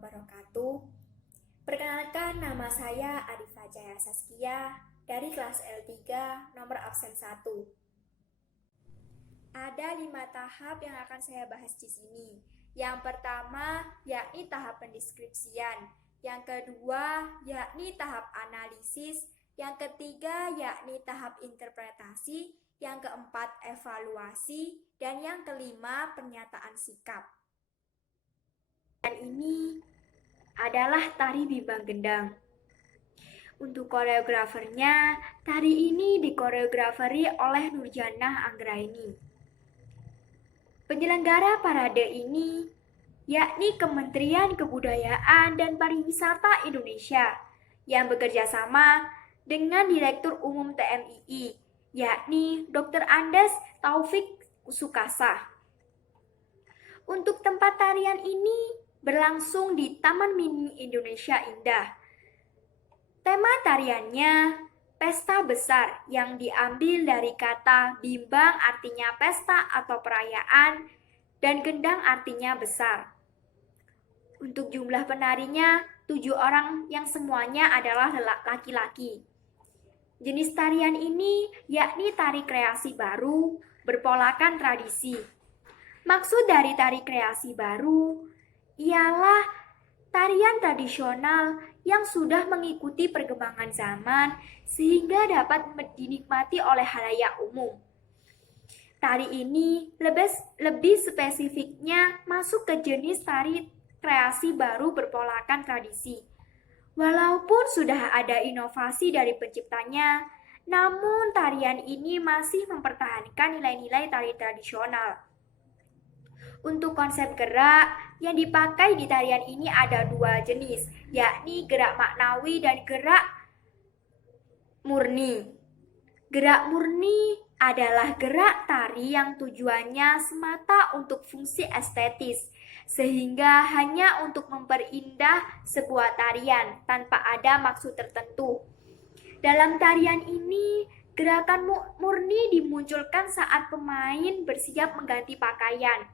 wabarakatuh. Perkenalkan, nama saya Arifah Jaya Saskia dari kelas L3 nomor absen 1. Ada 5 tahap yang akan saya bahas di sini. Yang pertama yakni tahap pendeskripsian, yang kedua yakni tahap analisis, yang ketiga yakni tahap interpretasi, yang keempat evaluasi, dan yang kelima pernyataan sikap. Dan ini adalah tari bimbang gendang. Untuk koreografernya, tari ini dikoreograferi oleh Nurjannah Anggraini. Penyelenggara parade ini yakni Kementerian Kebudayaan dan Pariwisata Indonesia yang bekerja sama dengan Direktur Umum TMII, yakni Dr. Andes Taufik Sukasa. Untuk tempat tarian ini berlangsung di Taman Mini Indonesia Indah. Tema tariannya pesta besar yang diambil dari kata bimbang artinya pesta atau perayaan dan gendang artinya besar. Untuk jumlah penarinya 7 orang yang semuanya adalah laki-laki. Jenis tarian ini yakni tari kreasi baru berpolakan tradisi. Maksud dari tari kreasi baru ialah tarian tradisional yang sudah mengikuti perkembangan zaman sehingga dapat dinikmati oleh halayak umum. Tari ini lebih spesifiknya masuk ke jenis tari kreasi baru berpolakan tradisi. Walaupun sudah ada inovasi dari penciptanya, namun tarian ini masih mempertahankan nilai-nilai tari tradisional. Untuk konsep gerak yang dipakai di tarian ini ada 2 jenis, yakni gerak maknawi dan gerak murni. Gerak murni adalah gerak tari yang tujuannya semata untuk fungsi estetis, sehingga hanya untuk memperindah sebuah tarian tanpa ada maksud tertentu. Dalam tarian ini, gerakan murni dimunculkan saat pemain bersiap mengganti pakaian.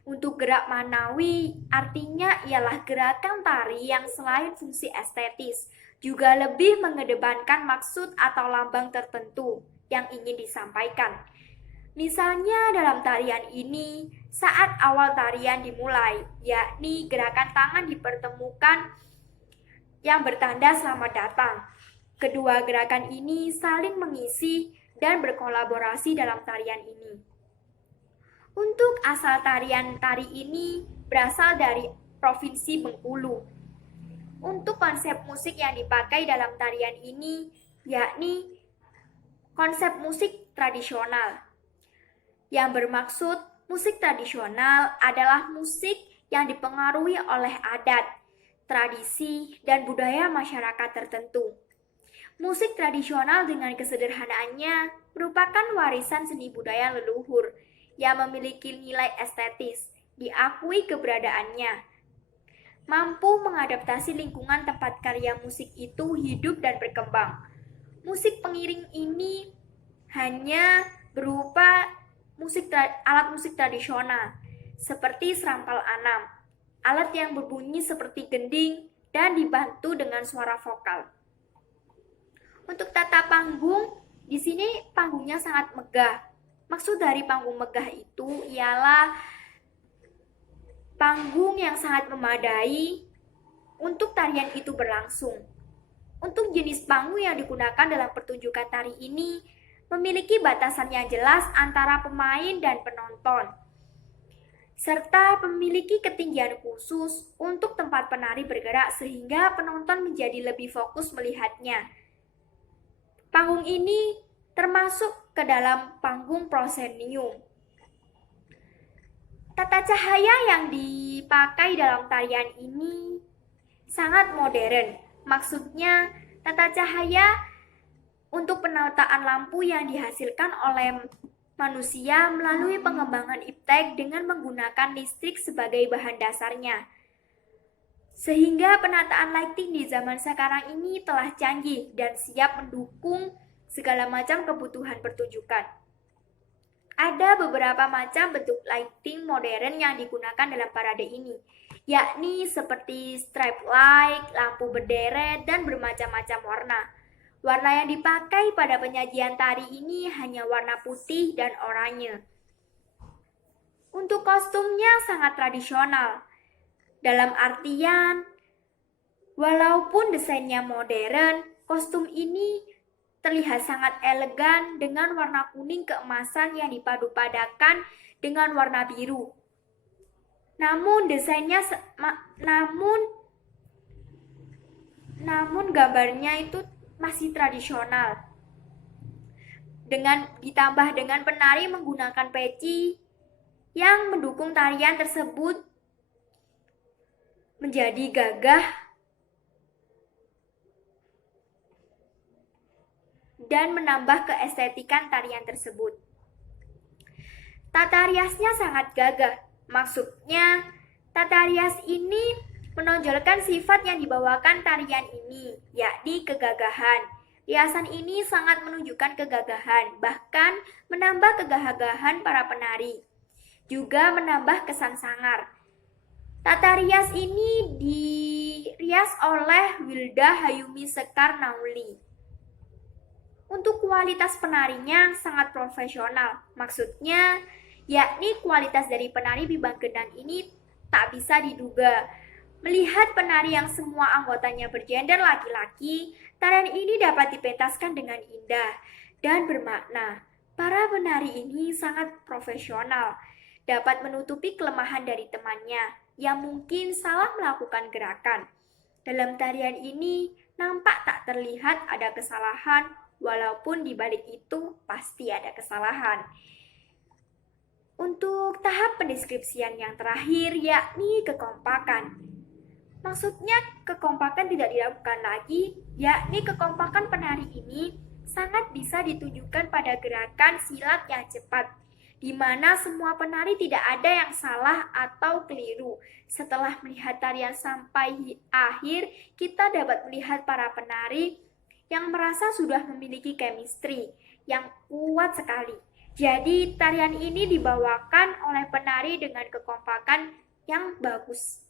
Untuk gerak manawi, artinya ialah gerakan tari yang selain fungsi estetis, juga lebih mengedepankan maksud atau lambang tertentu yang ingin disampaikan. Misalnya dalam tarian ini, saat awal tarian dimulai, yakni gerakan tangan dipertemukan yang bertanda selamat datang. Kedua gerakan ini saling mengisi dan berkolaborasi dalam tarian ini. Untuk asal tarian tari ini berasal dari Provinsi Bengkulu. Untuk konsep musik yang dipakai dalam tarian ini yakni konsep musik tradisional. Yang bermaksud musik tradisional adalah musik yang dipengaruhi oleh adat, tradisi, dan budaya masyarakat tertentu. Musik tradisional dengan kesederhanaannya merupakan warisan seni budaya leluhur yang memiliki nilai estetis, diakui keberadaannya, mampu mengadaptasi lingkungan tempat karya musik itu hidup dan berkembang. Musik pengiring ini hanya berupa alat musik tradisional, seperti serampal anam, alat yang berbunyi seperti gending dan dibantu dengan suara vokal. Untuk tata panggung, di sini panggungnya sangat megah. Maksud dari panggung megah itu ialah panggung yang sangat memadai untuk tarian itu berlangsung. Untuk jenis panggung yang digunakan dalam pertunjukan tari ini memiliki batasan yang jelas antara pemain dan penonton, serta memiliki ketinggian khusus untuk tempat penari bergerak sehingga penonton menjadi lebih fokus melihatnya. Panggung ini termasuk ke dalam panggung proscenium. Tata cahaya yang dipakai dalam tarian ini sangat modern. Maksudnya, tata cahaya untuk penataan lampu yang dihasilkan oleh manusia melalui pengembangan iptek dengan menggunakan listrik sebagai bahan dasarnya. Sehingga penataan lighting di zaman sekarang ini telah canggih dan siap mendukung segala macam kebutuhan pertunjukan. Ada beberapa macam bentuk lighting modern yang digunakan dalam parade ini, yakni seperti stripe light, lampu berderet, dan bermacam-macam warna. Warna yang dipakai pada penyajian tari ini hanya warna putih dan oranye. Untuk kostumnya sangat tradisional, dalam artian walaupun desainnya modern, kostum ini terlihat sangat elegan dengan warna kuning keemasan yang dipadu-padakan dengan warna biru. Namun desainnya namun gambarnya itu masih tradisional. Ditambah dengan penari menggunakan peci yang mendukung tarian tersebut menjadi gagah dan menambah keestetikan tarian tersebut. Tata riasnya sangat gagah. Maksudnya, tata rias ini menonjolkan sifat yang dibawakan tarian ini, yakni kegagahan. Riasan ini sangat menunjukkan kegagahan, bahkan menambah kegagahan para penari. Juga menambah kesan sangar. Tata rias ini dirias oleh Wilda Hayumi Sekar Nauli. Untuk kualitas penarinya sangat profesional. Maksudnya, yakni kualitas dari penari Bimbang Gendang ini tak bisa diduga. Melihat penari yang semua anggotanya bergender laki-laki, tarian ini dapat dipentaskan dengan indah dan bermakna. Para penari ini sangat profesional, dapat menutupi kelemahan dari temannya yang mungkin salah melakukan gerakan. Dalam tarian ini nampak tak terlihat ada kesalahan, walaupun di balik itu pasti ada kesalahan. Untuk tahap pendeskripsian yang terakhir, yakni kekompakan. Maksudnya kekompakan tidak dilakukan lagi, yakni kekompakan penari ini sangat bisa ditunjukkan pada gerakan silat yang cepat, di mana semua penari tidak ada yang salah atau keliru. Setelah melihat tarian sampai akhir, kita dapat melihat para penari yang merasa sudah memiliki chemistry yang kuat sekali. Jadi tarian ini dibawakan oleh penari dengan kekompakan yang bagus.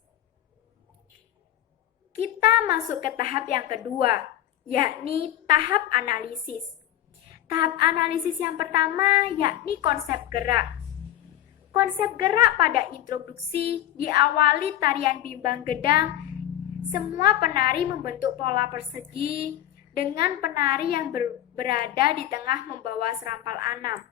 Kita masuk ke tahap yang kedua, yakni tahap analisis. Tahap analisis yang pertama yakni konsep gerak. Konsep gerak pada introduksi diawali tarian Bimbang Gendang. Semua penari membentuk pola persegi dengan penari yang berada di tengah membawa serampal anam.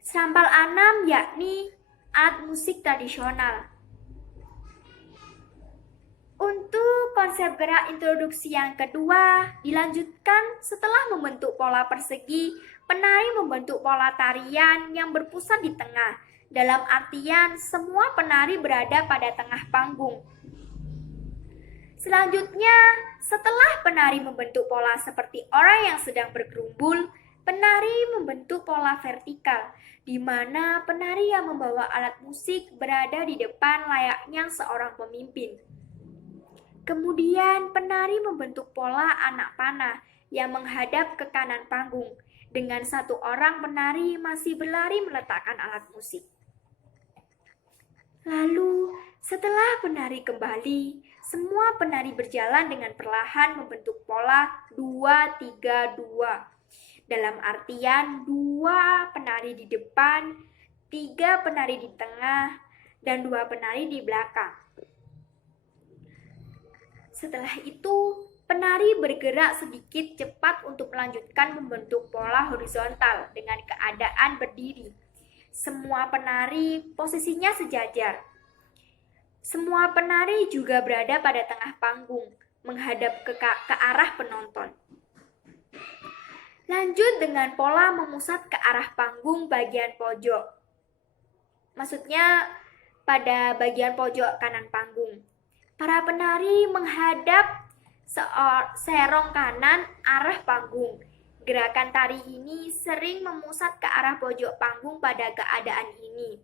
Serampal anam yakni alat musik tradisional. Untuk konsep gerak introduksi yang kedua dilanjutkan setelah membentuk pola persegi, penari membentuk pola tarian yang berpusat di tengah. Dalam artian semua penari berada pada tengah panggung. Selanjutnya, setelah penari membentuk pola seperti orang yang sedang bergerumbul, penari membentuk pola vertikal, di mana penari yang membawa alat musik berada di depan layaknya seorang pemimpin. Kemudian penari membentuk pola anak panah yang menghadap ke kanan panggung, dengan satu orang penari masih berlari meletakkan alat musik. Lalu, setelah penari kembali, semua penari berjalan dengan perlahan membentuk pola 2-3-2. Dalam artian 2 penari di depan, 3 penari di tengah, dan 2 penari di belakang. Setelah itu, penari bergerak sedikit cepat untuk melanjutkan membentuk pola horizontal dengan keadaan berdiri. Semua penari posisinya sejajar. Semua penari juga berada pada tengah panggung, menghadap ke arah penonton. Lanjut dengan pola memusat ke arah panggung bagian pojok. Maksudnya pada bagian pojok kanan panggung. Para penari menghadap serong kanan arah panggung. Gerakan tari ini sering memusat ke arah pojok panggung pada keadaan ini.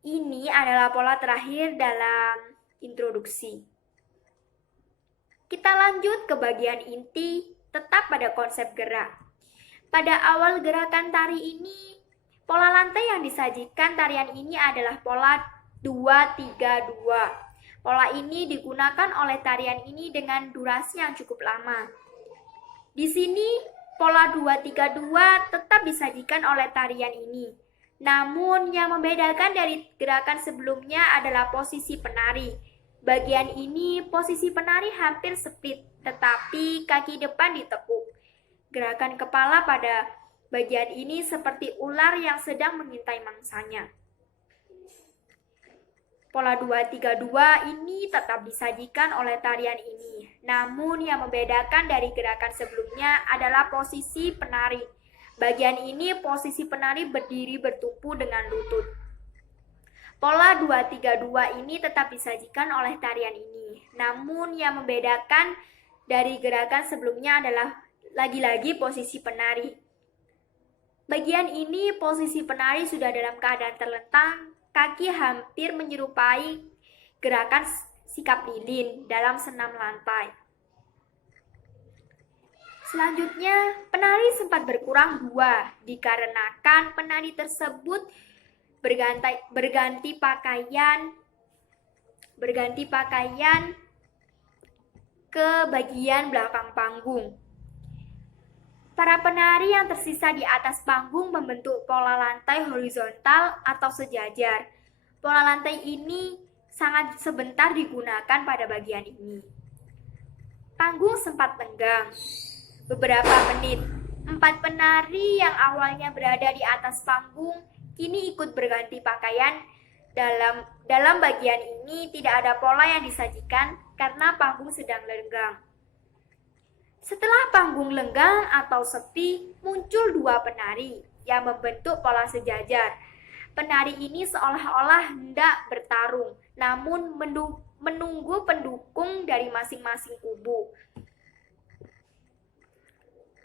Ini adalah pola terakhir dalam introduksi. Kita lanjut ke bagian inti, tetap pada konsep gerak. Pada awal gerakan tari ini, Pola lantai yang disajikan tarian ini adalah pola 2-3-2. Pola ini digunakan oleh tarian ini dengan durasi yang cukup lama. Di sini pola 2-3-2 tetap disajikan oleh tarian ini. Namun yang membedakan dari gerakan sebelumnya adalah posisi penari. Bagian ini posisi penari hampir split, tetapi kaki depan ditekuk. Gerakan kepala pada bagian ini seperti ular yang sedang mengintai mangsanya. Pola 2-3-2 ini tetap disajikan oleh tarian ini. Namun yang membedakan dari gerakan sebelumnya adalah posisi penari. Bagian ini posisi penari berdiri bertumpu dengan lutut. Pola 2-3-2 ini tetap disajikan oleh tarian ini. Namun yang membedakan dari gerakan sebelumnya adalah lagi-lagi posisi penari. Bagian ini posisi penari sudah dalam keadaan terlentang, kaki hampir menyerupai gerakan sikap lilin dalam senam lantai. Selanjutnya, penari sempat berkurang 2 dikarenakan penari tersebut berganti pakaian ke bagian belakang panggung. Para penari yang tersisa di atas panggung membentuk pola lantai horizontal atau sejajar. Pola lantai ini sangat sebentar digunakan pada bagian ini. Panggung sempat lenggang beberapa menit. 4 penari yang awalnya berada di atas panggung kini ikut berganti pakaian. Dalam bagian ini tidak ada pola yang disajikan karena panggung sedang lenggang. Setelah panggung lenggang atau sepi, muncul 2 penari yang membentuk pola sejajar. Penari ini seolah-olah hendak bertarung, namun menunggu pendukung dari masing-masing kubu.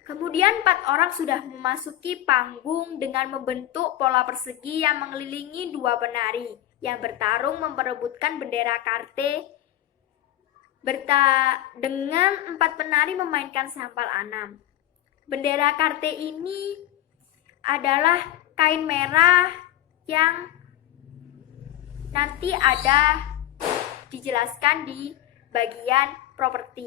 Kemudian 4 orang sudah memasuki panggung dengan membentuk pola persegi yang mengelilingi 2 penari yang bertarung memperebutkan bendera karte. Dengan 4 penari memainkan sampal anam. Bendera karte ini adalah kain merah yang nanti ada dijelaskan di bagian properti.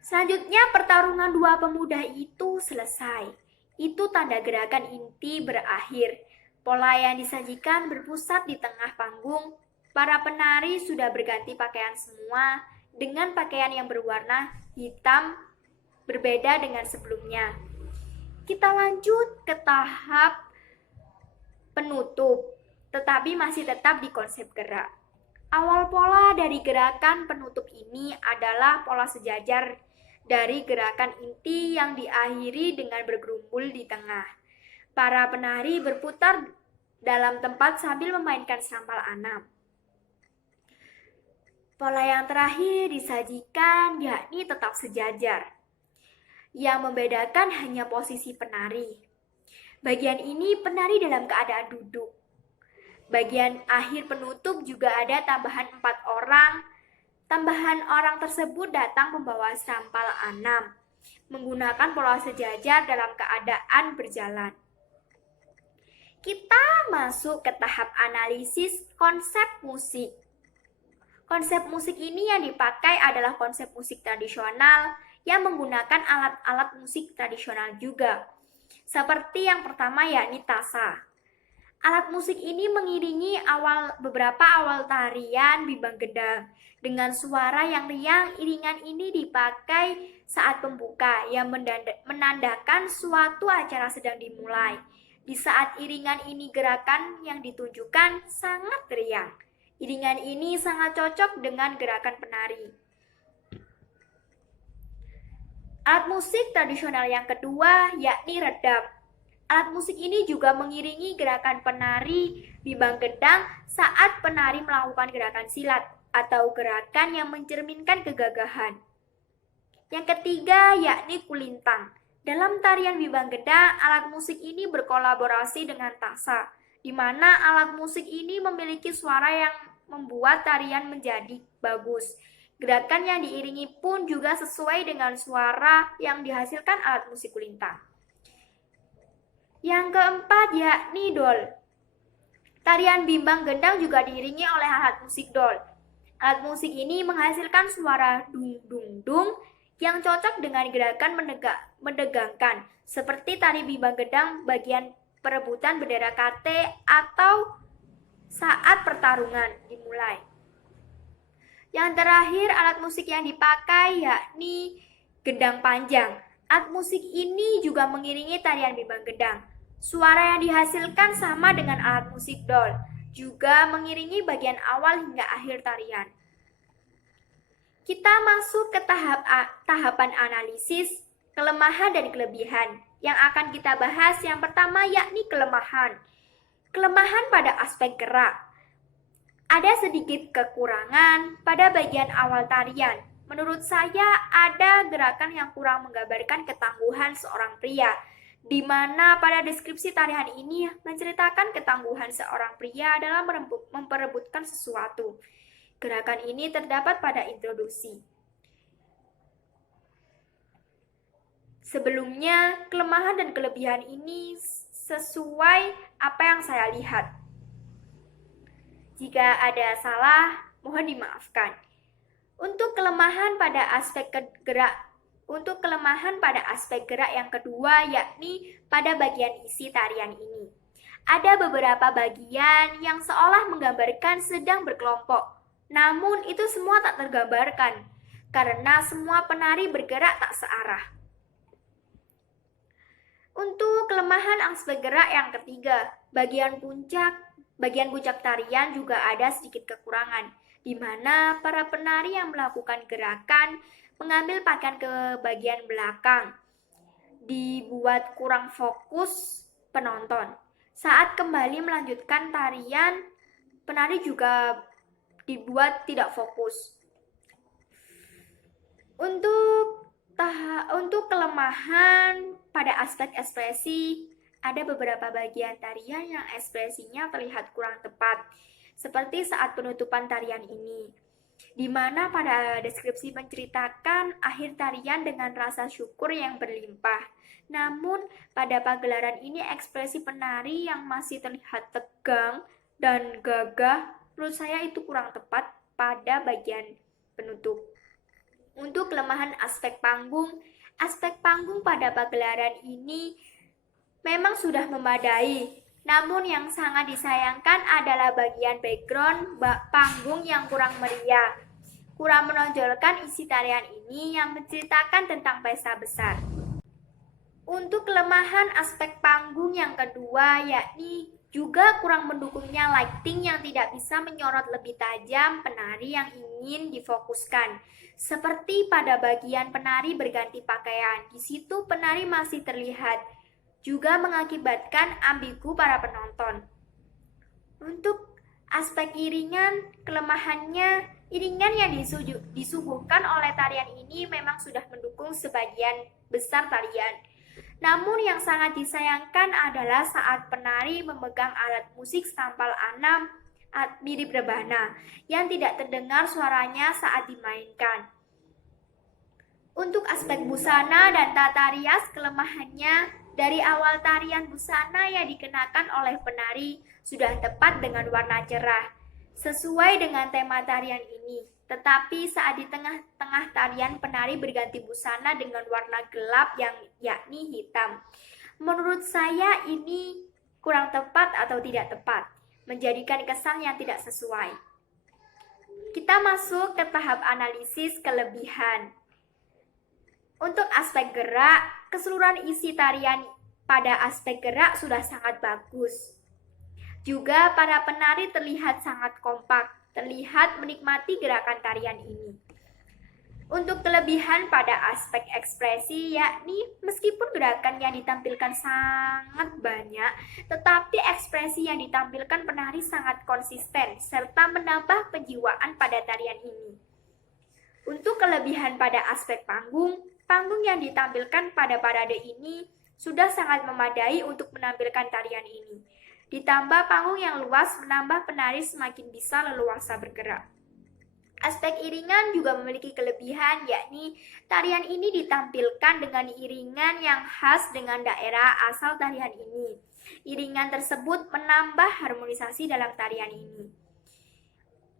Selanjutnya pertarungan 2 pemuda itu selesai. Itu tanda gerakan inti berakhir. Pola yang disajikan berpusat di tengah panggung. Para penari sudah berganti pakaian semua dengan pakaian yang berwarna hitam berbeda dengan sebelumnya. Kita lanjut ke tahap penutup, tetapi masih tetap di konsep gerak. Awal pola dari gerakan penutup ini adalah pola sejajar dari gerakan inti yang diakhiri dengan bergerumbul di tengah. Para penari berputar dalam tempat sambil memainkan sampal anam. Pola yang terakhir disajikan yakni tetap sejajar. Yang membedakan hanya posisi penari. Bagian ini penari dalam keadaan duduk. Bagian akhir penutup juga ada tambahan 4 orang. Tambahan orang tersebut datang membawa sampal anam, menggunakan pola sejajar dalam keadaan berjalan. Kita masuk ke tahap analisis konsep musik. Konsep musik ini yang dipakai adalah konsep musik tradisional yang menggunakan alat-alat musik tradisional juga. Seperti yang pertama yakni tasa. Alat musik ini mengiringi beberapa awal tarian bibang gedang. Dengan suara yang riang, iringan ini dipakai saat pembuka yang menandakan suatu acara sedang dimulai. Di saat iringan ini gerakan yang ditunjukkan sangat riang. Iringan ini sangat cocok dengan gerakan penari. Alat musik tradisional yang kedua yakni redap. Alat musik ini juga mengiringi gerakan penari bibang gedang saat penari melakukan gerakan silat atau gerakan yang mencerminkan kegagahan. Yang ketiga yakni kulintang. Dalam tarian bibang gedang, alat musik ini berkolaborasi dengan tasa, di mana alat musik ini memiliki suara yang membuat tarian menjadi bagus. Gerakan yang diiringi pun juga sesuai dengan suara yang dihasilkan alat musik kulintang. Yang keempat yakni dol. Tarian bimbang gendang juga diiringi oleh alat musik dol. Alat musik ini menghasilkan suara dung-dung-dung yang cocok dengan gerakan mendegangkan, seperti tari bimbang gendang bagian perebutan bendera KT atau saat pertarungan dimulai. Yang terakhir, alat musik yang dipakai yakni gendang panjang. Alat musik ini juga mengiringi tarian bimbang gendang. Suara yang dihasilkan sama dengan alat musik dol, juga mengiringi bagian awal hingga akhir tarian. Kita masuk ke tahapan analisis, kelemahan dan kelebihan. Yang akan kita bahas yang pertama yakni kelemahan. Kelemahan pada aspek gerak. Ada sedikit kekurangan pada bagian awal tarian. Menurut saya ada gerakan yang kurang menggambarkan ketangguhan seorang pria, di mana pada deskripsi tarian ini menceritakan ketangguhan seorang pria dalam memperebutkan sesuatu. Gerakan ini terdapat pada introduksi. Sebelumnya, kelemahan dan kelebihan ini sesuai apa yang saya lihat. Jika ada salah, mohon dimaafkan. Untuk kelemahan pada aspek gerak yang kedua yakni pada bagian isi tarian ini. Ada beberapa bagian yang seolah menggambarkan sedang berkelompok. Namun itu semua tak tergambarkan karena semua penari bergerak tak searah. Untuk kelemahan aspek gerak yang ketiga, bagian puncak tarian juga ada sedikit kekurangan, di mana para penari yang melakukan gerakan mengambil pakaian ke bagian belakang, dibuat kurang fokus penonton. Saat kembali melanjutkan tarian, penari juga dibuat tidak fokus. Untuk kelemahan pada aspek ekspresi, ada beberapa bagian tarian yang ekspresinya terlihat kurang tepat, seperti saat penutupan tarian ini, di mana pada deskripsi menceritakan akhir tarian dengan rasa syukur yang berlimpah. Namun, pada pagelaran ini ekspresi penari yang masih terlihat tegang dan gagah, menurut saya itu kurang tepat pada bagian penutup. Untuk kelemahan aspek panggung pada pagelaran ini memang sudah memadai. Namun yang sangat disayangkan adalah bagian background panggung yang kurang meriah, kurang menonjolkan isi tarian ini yang menceritakan tentang pesta besar. Untuk kelemahan aspek panggung yang kedua yakni juga kurang mendukungnya lighting yang tidak bisa menyorot lebih tajam penari yang ingin difokuskan. Seperti pada bagian penari berganti pakaian, di situ penari masih terlihat, juga mengakibatkan ambigu para penonton. Untuk aspek iringan, kelemahannya, iringan yang disuguhkan oleh tarian ini memang sudah mendukung sebagian besar tarian. Namun yang sangat disayangkan adalah saat penari memegang alat musik setampal anam mirip rebana yang tidak terdengar suaranya saat dimainkan. Untuk aspek busana dan tata rias, kelemahannya dari awal tarian busana yang dikenakan oleh penari sudah tepat dengan warna cerah, sesuai dengan tema tarian ini. Tetapi saat di tengah-tengah tarian penari berganti busana dengan warna gelap yang yakni hitam. Menurut saya ini kurang tepat atau tidak tepat, menjadikan kesan yang tidak sesuai. Kita masuk ke tahap analisis kelebihan. Untuk aspek gerak, keseluruhan isi tarian pada aspek gerak sudah sangat bagus. Juga para penari terlihat sangat kompak, terlihat menikmati gerakan tarian ini. Untuk kelebihan pada aspek ekspresi, yakni meskipun gerakan yang ditampilkan sangat banyak, tetapi ekspresi yang ditampilkan penari sangat konsisten, serta menambah penjiwaan pada tarian ini. Untuk kelebihan pada aspek panggung yang ditampilkan pada parade ini sudah sangat memadai untuk menampilkan tarian ini. Ditambah panggung yang luas menambah penari semakin bisa leluasa bergerak. Aspek iringan juga memiliki kelebihan, yakni tarian ini ditampilkan dengan iringan yang khas dengan daerah asal tarian ini. Iringan tersebut menambah harmonisasi dalam tarian ini.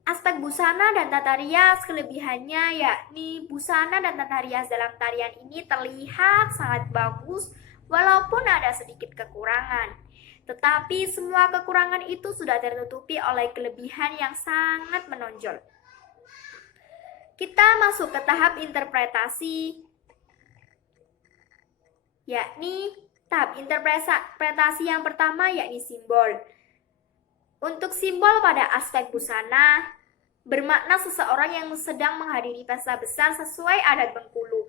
Aspek busana dan tata rias, kelebihannya yakni busana dan tata rias dalam tarian ini terlihat sangat bagus walaupun ada sedikit kekurangan. Tetapi semua kekurangan itu sudah tertutupi oleh kelebihan yang sangat menonjol. Kita masuk ke tahap interpretasi, yakni tahap interpretasi yang pertama yakni simbol. Untuk simbol pada aspek busana, bermakna seseorang yang sedang menghadiri pesta besar sesuai adat Bengkulu.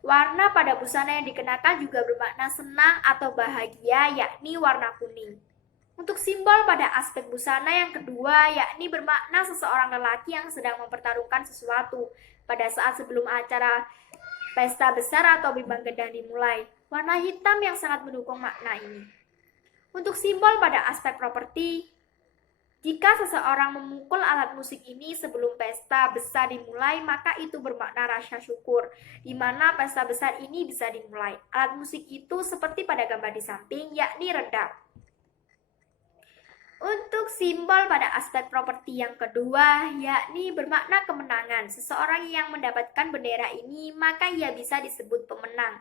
Warna pada busana yang dikenakan juga bermakna senang atau bahagia, yakni warna kuning. Untuk simbol pada aspek busana yang kedua, yakni bermakna seseorang lelaki yang sedang mempertaruhkan sesuatu pada saat sebelum acara pesta besar atau bimbang gendang dimulai. Warna hitam yang sangat mendukung makna ini. Untuk simbol pada aspek properti, jika seseorang memukul alat musik ini sebelum pesta besar dimulai, maka itu bermakna rasa syukur, di mana pesta besar ini bisa dimulai. Alat musik itu seperti pada gambar di samping, yakni redap. Untuk simbol pada aspek properti yang kedua, yakni bermakna kemenangan. Seseorang yang mendapatkan bendera ini, maka ia bisa disebut pemenang.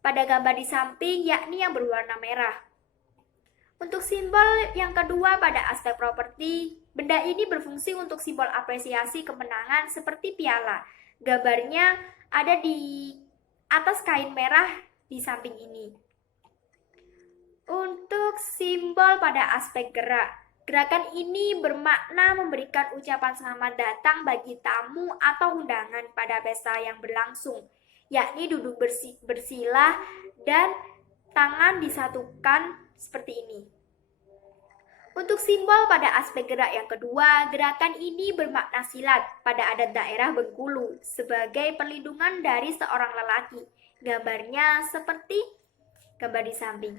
Pada gambar di samping, yakni yang berwarna merah. Untuk simbol yang kedua pada aspek properti, benda ini berfungsi untuk simbol apresiasi kemenangan seperti piala. Gambarnya ada di atas kain merah di samping ini. Untuk simbol pada aspek gerak, gerakan ini bermakna memberikan ucapan selamat datang bagi tamu atau undangan pada pesta yang berlangsung, yakni duduk bersila dan tangan disatukan seperti ini. Untuk simbol pada aspek gerak yang kedua, gerakan ini bermakna silat pada adat daerah Bengkulu sebagai perlindungan dari seorang lelaki. Gambarnya seperti gambar di samping.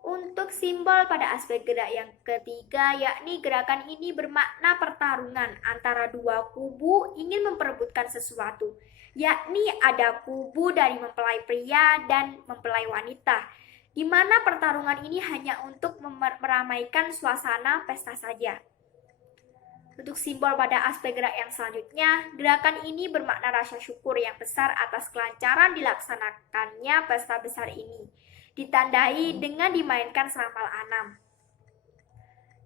Untuk simbol pada aspek gerak yang ketiga, yakni gerakan ini bermakna pertarungan antara dua kubu ingin memperebutkan sesuatu, yakni ada kubu dari mempelai pria dan mempelai wanita, di mana pertarungan ini hanya untuk meramaikan suasana pesta saja. Untuk simbol pada aspek gerak yang selanjutnya, gerakan ini bermakna rasa syukur yang besar atas kelancaran dilaksanakannya pesta besar ini, ditandai dengan dimainkan serampal anam.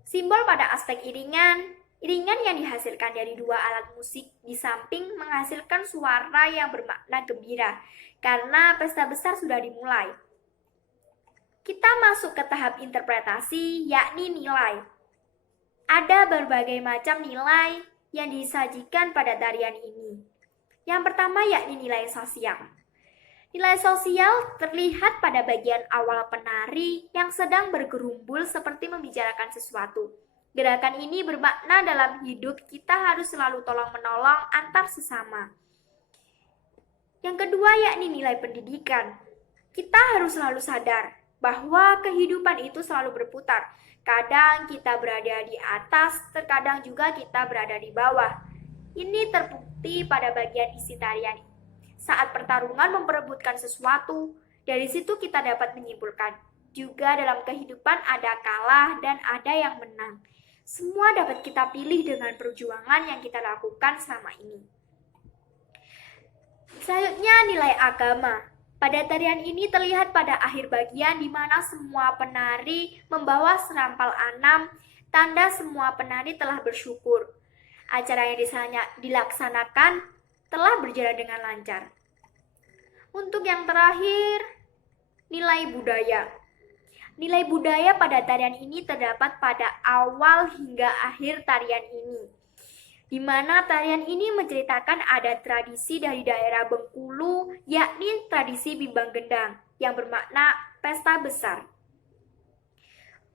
Simbol pada aspek iringan yang dihasilkan dari dua alat musik di samping menghasilkan suara yang bermakna gembira, karena pesta besar sudah dimulai. Kita masuk ke tahap interpretasi, yakni nilai. Ada berbagai macam nilai yang disajikan pada tarian ini. Yang pertama yakni nilai sosial. Nilai sosial terlihat pada bagian awal penari yang sedang bergerumbul seperti membicarakan sesuatu. Gerakan ini bermakna dalam hidup kita harus selalu tolong-menolong antar sesama. Yang kedua yakni nilai pendidikan. Kita harus selalu sadar bahwa kehidupan itu selalu berputar. Kadang kita berada di atas, terkadang juga kita berada di bawah. Ini terbukti pada bagian isi tarian ini. Saat pertarungan memperebutkan sesuatu, dari situ kita dapat menyimpulkan. Juga dalam kehidupan ada kalah dan ada yang menang. Semua dapat kita pilih dengan perjuangan yang kita lakukan selama ini. Selanjutnya nilai agama. Pada tarian ini terlihat pada akhir bagian di mana semua penari membawa serampal anam, tanda semua penari telah bersyukur. Acara yang dilaksanakan telah berjalan dengan lancar. Untuk yang terakhir, nilai budaya. Nilai budaya pada tarian ini terdapat pada awal hingga akhir tarian ini, di mana tarian ini menceritakan ada tradisi dari daerah Bengkulu, yakni tradisi bimbang gendang, yang bermakna pesta besar.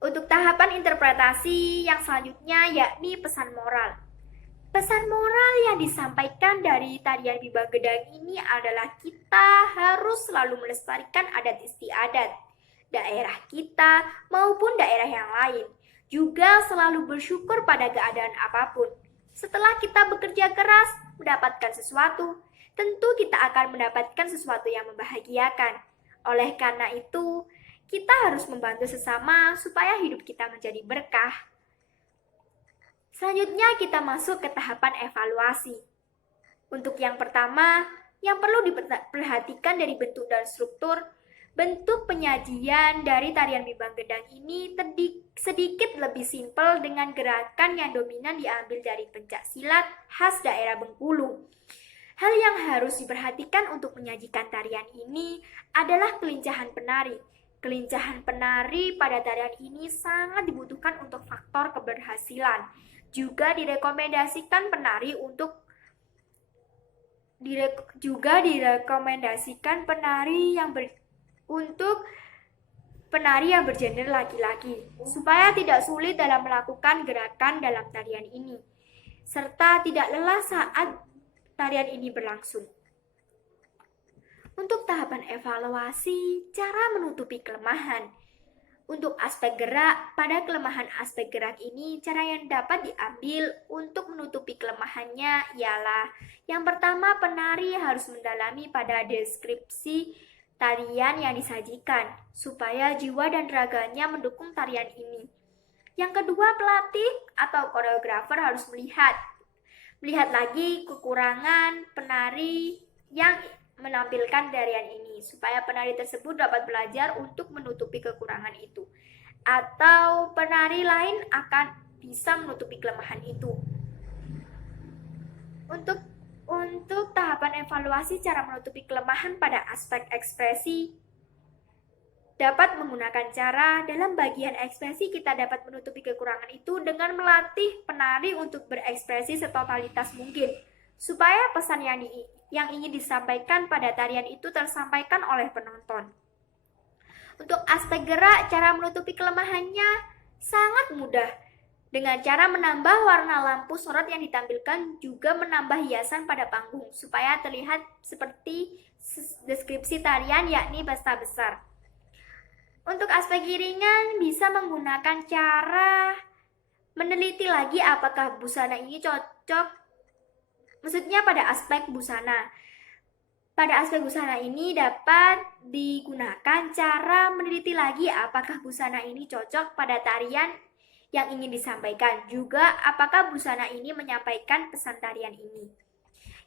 Untuk tahapan interpretasi yang selanjutnya yakni pesan moral. Pesan moral yang disampaikan dari tarian bimbang gendang ini adalah kita harus selalu melestarikan adat istiadat daerah kita maupun daerah yang lain. Juga selalu bersyukur pada keadaan apapun. Setelah kita bekerja keras, mendapatkan sesuatu, tentu kita akan mendapatkan sesuatu yang membahagiakan. Oleh karena itu, kita harus membantu sesama supaya hidup kita menjadi berkah. Selanjutnya kita masuk ke tahapan evaluasi. Untuk yang pertama, yang perlu diperhatikan dari bentuk dan struktur, bentuk penyajian dari tarian Bimbang Gendang ini sedikit lebih simpel dengan gerakan yang dominan diambil dari pencak silat khas daerah Bengkulu. Hal yang harus diperhatikan untuk menyajikan tarian ini adalah kelincahan penari. Kelincahan penari pada tarian ini sangat dibutuhkan untuk faktor keberhasilan. Juga direkomendasikan penari untuk penari yang bergender laki-laki, supaya tidak sulit dalam melakukan gerakan dalam tarian ini, serta tidak lelah saat tarian ini berlangsung. Untuk tahapan evaluasi, cara menutupi kelemahan. Untuk aspek gerak, pada kelemahan aspek gerak ini, cara yang dapat diambil untuk menutupi kelemahannya ialah yang pertama, penari harus mendalami pada deskripsi tarian yang disajikan, supaya jiwa dan raganya mendukung tarian ini. Yang kedua, pelatih atau koreografer harus melihat lagi kekurangan penari yang menampilkan tarian ini, supaya penari tersebut dapat belajar untuk menutupi kekurangan itu, atau penari lain akan bisa menutupi kelemahan itu. Untuk tahapan evaluasi cara menutupi kelemahan pada aspek ekspresi, dapat menggunakan cara dalam bagian ekspresi kita dapat menutupi kekurangan itu dengan melatih penari untuk berekspresi setotalitas mungkin, supaya pesan yang ingin disampaikan pada tarian itu tersampaikan oleh penonton. Untuk aspek gerak, cara menutupi kelemahannya sangat mudah. Dengan cara menambah warna lampu sorot yang ditampilkan, juga menambah hiasan pada panggung, supaya terlihat seperti deskripsi tarian, yakni pesta besar. Untuk aspek iringan, bisa menggunakan cara meneliti lagi apakah busana ini cocok. Maksudnya pada aspek busana. Pada aspek busana ini dapat digunakan cara meneliti lagi apakah busana ini cocok pada tarian yang ingin disampaikan. Juga apakah busana ini menyampaikan pesan tarian ini.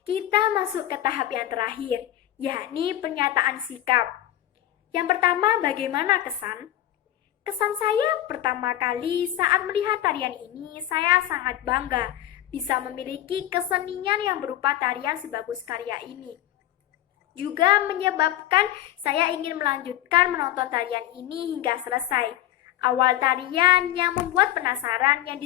Kita masuk ke tahap yang terakhir, yakni pernyataan sikap. Yang pertama, bagaimana kesan? Kesan saya pertama kali saat melihat tarian ini, saya sangat bangga bisa memiliki kesenian yang berupa tarian sebagus karya ini. Juga menyebabkan saya ingin melanjutkan menonton tarian ini hingga selesai. Awal tarian yang membuat penasaran yang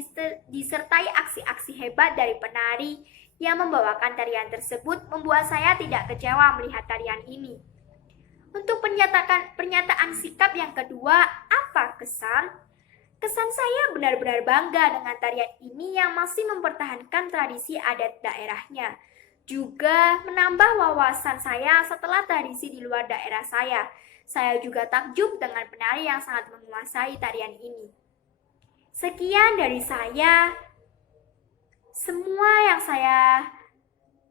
disertai aksi-aksi hebat dari penari yang membawakan tarian tersebut membuat saya tidak kecewa melihat tarian ini. Untuk pernyataan sikap yang kedua, apa kesan? Kesan saya benar-benar bangga dengan tarian ini yang masih mempertahankan tradisi adat daerahnya. Juga menambah wawasan saya setelah tradisi di luar daerah saya. Saya juga takjub dengan penari yang sangat menguasai tarian ini. Sekian dari saya. Semua yang saya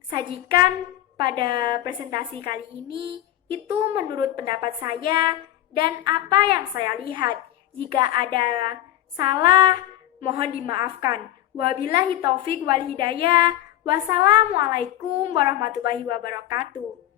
sajikan pada presentasi kali ini itu menurut pendapat saya dan apa yang saya lihat. Jika ada salah, mohon dimaafkan. Wabillahi taufik wal hidayah. Wassalamualaikum warahmatullahi wabarakatuh.